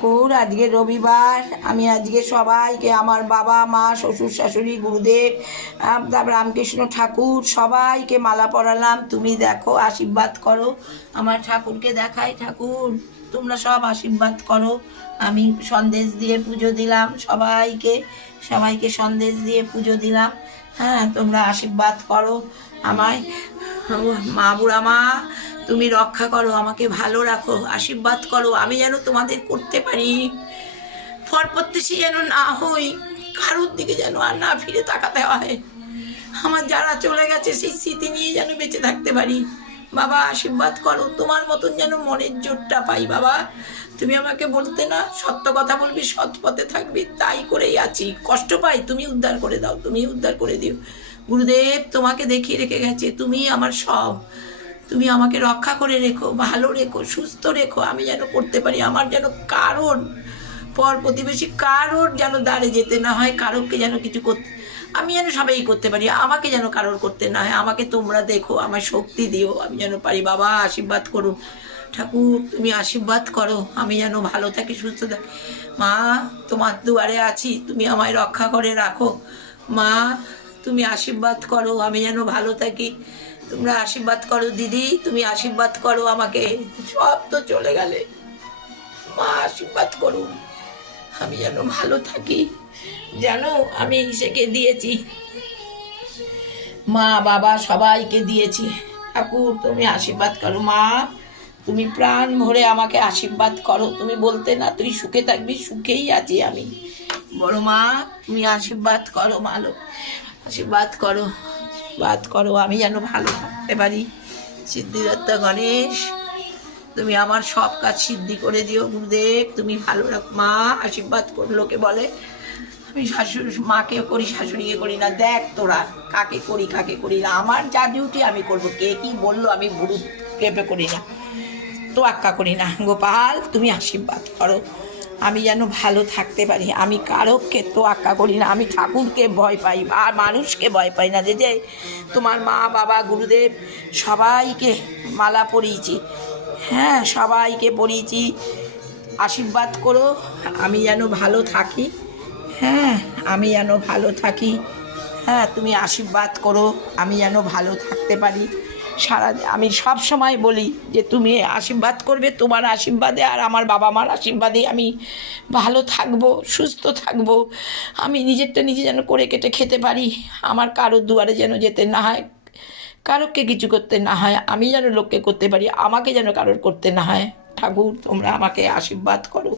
ঠাকুর, আজকে রবিবার। আমি আজকে সবাইকে, আমার বাবা, মা, শ্বশুর, শাশুড়ি, গুরুদেব তারপর রামকৃষ্ণ ঠাকুর, সবাইকে মালা পরালাম। তুমি দেখো, আশীর্বাদ করো। আমার ঠাকুরকে দেখাই ঠাকুর। তোমরা সব আশীর্বাদ করো। আমি সন্দেশ দিয়ে পুজো দিলাম সবাইকে। সবাইকে সন্দেশ দিয়ে পুজো দিলাম। হ্যাঁ তোমরা আশীর্বাদ করো আমায়। মা বুড়া মা, তুমি রক্ষা করো, আমাকে ভালো রাখো, আশীর্বাদ করো, আমি যেন তোমাদের করতে পারি। ফরপত্তেছি যেন না হই, কারোর দিকে যেন আর না ফিরে তাকাতে হয়। আমার যারা চলে গেছে, সেই স্মৃতি নিয়ে যেন বেঁচে থাকতে পারি। বাবা, আশীর্বাদ করো, তোমার মতন যেন মনের জোরটা পাই, বাবা। তুমি আমাকে বলতে না, সত্য কথা বলবি, সৎ পথে থাকবি, তাই করেই আছি। কষ্ট পাই, তুমি উদ্ধার করে দাও, তুমি উদ্ধার করে দিও। গুরুদেব তোমাকে দেখিয়ে রেখে গেছে, তুমি আমার সব। তুমি আমাকে রক্ষা করে রেখো, ভালো রেখো, সুস্থ রেখো, আমি যেন করতে পারি, আমার যেন কারণ, পর প্রতিবেশী কারোর যেন দাঁড়ে যেতে না হয়, কারোকে যেন কিছু করতে, আমি যেন সবাই করতে পারি, আমাকে যেন কারোর করতে না হয়, আমাকে তোমরা দেখো আমার শক্তি দিও, আমি যেন পারি, বাবা, আশীর্বাদ করুন। ঠাকুর, তুমি আশীর্বাদ করো, আমি যেন ভালো থাকি, সুস্থ থাকি। মা, তোমার দুয়ারে আছি, তুমি আমায় রক্ষা করে রাখো। মা, তুমি আশীর্বাদ করো, আমি যেন ভালো থাকি। তোমরা আশীর্বাদ করো, দিদি, তুমি আশীর্বাদ করো, আমাকে সব তো চলে গেলে। মা, আশীর্বাদ করুন, আমি যেন ভালো থাকি জানো আমি ইসেকে দিয়েছি। মা, বাবা সবাইকে দিয়েছি। ঠাকুর, তুমি আশীর্বাদ করো, মা। তুমি প্রাণ ভরে আমাকে আশীর্বাদ করো। তুমি বলতে না, তুই সুখে থাকবি, সুখেই আছি আমি। বড় মা, তুমি আশীর্বাদ করো মালো আশীর্বাদ করো আশীর্বাদ করো, আমি যেন ভালো থাকতে পারি। সিদ্ধিদত্তা গণেশ, তুমি আমার সব কাজ সিদ্ধি করে দিও, গুরুদেব। তুমি ভালো রাখ, মা, আশীর্বাদ করলোকে বলে। আমি শাশুড়ি, মাকে করি, শাশুড়িকে করি না। দেখ তোরা, কাকে করি কাকে করি না। আমার যা ডিউটি আমি করব। কে কি বলল, আমি ভুরু কেঁপে করি না। তো আক্কা করি না। গোপাল, তুমি আশীর্বাদ করো। আমি যেন ভালো থাকতে পারি। আমি কারোকে তো আক্কা করি না। আমি ঠাকুরকে ভয় পাই আর মানুষকে ভয় পাই না। যে যে, তোমার মা, বাবা, গুরুদেব সবাইকে মালা পরিয়েছি। হ্যাঁ সবাইকে পরিয়েছি। আশীর্বাদ করো। আমি যেন ভালো থাকি। হ্যাঁ আমি যেন ভালো থাকি। হ্যাঁ তুমি আশীর্বাদ করো, আমি যেন ভালো থাকতে পারি। সারা আমি সব সময় বলি যে, তুমি আশীর্বাদ করবে তোমার আশীর্বাদে আর আমার বাবা মার আশীর্বাদে আমি ভালো থাকব, সুস্থ থাকব। আমি নিজেরটা নিজে যেন করে কেটে খেতে পারি। আমার কারোর দুয়ারে যেন যেতে না হয়, কারোকে কিছু করতে না হয়, আমি যেন লোককে করতে পারি, আমাকে যেন কারোর করতে না হয়। ঠাকুর, তোমরা আমাকে আশীর্বাদ করো।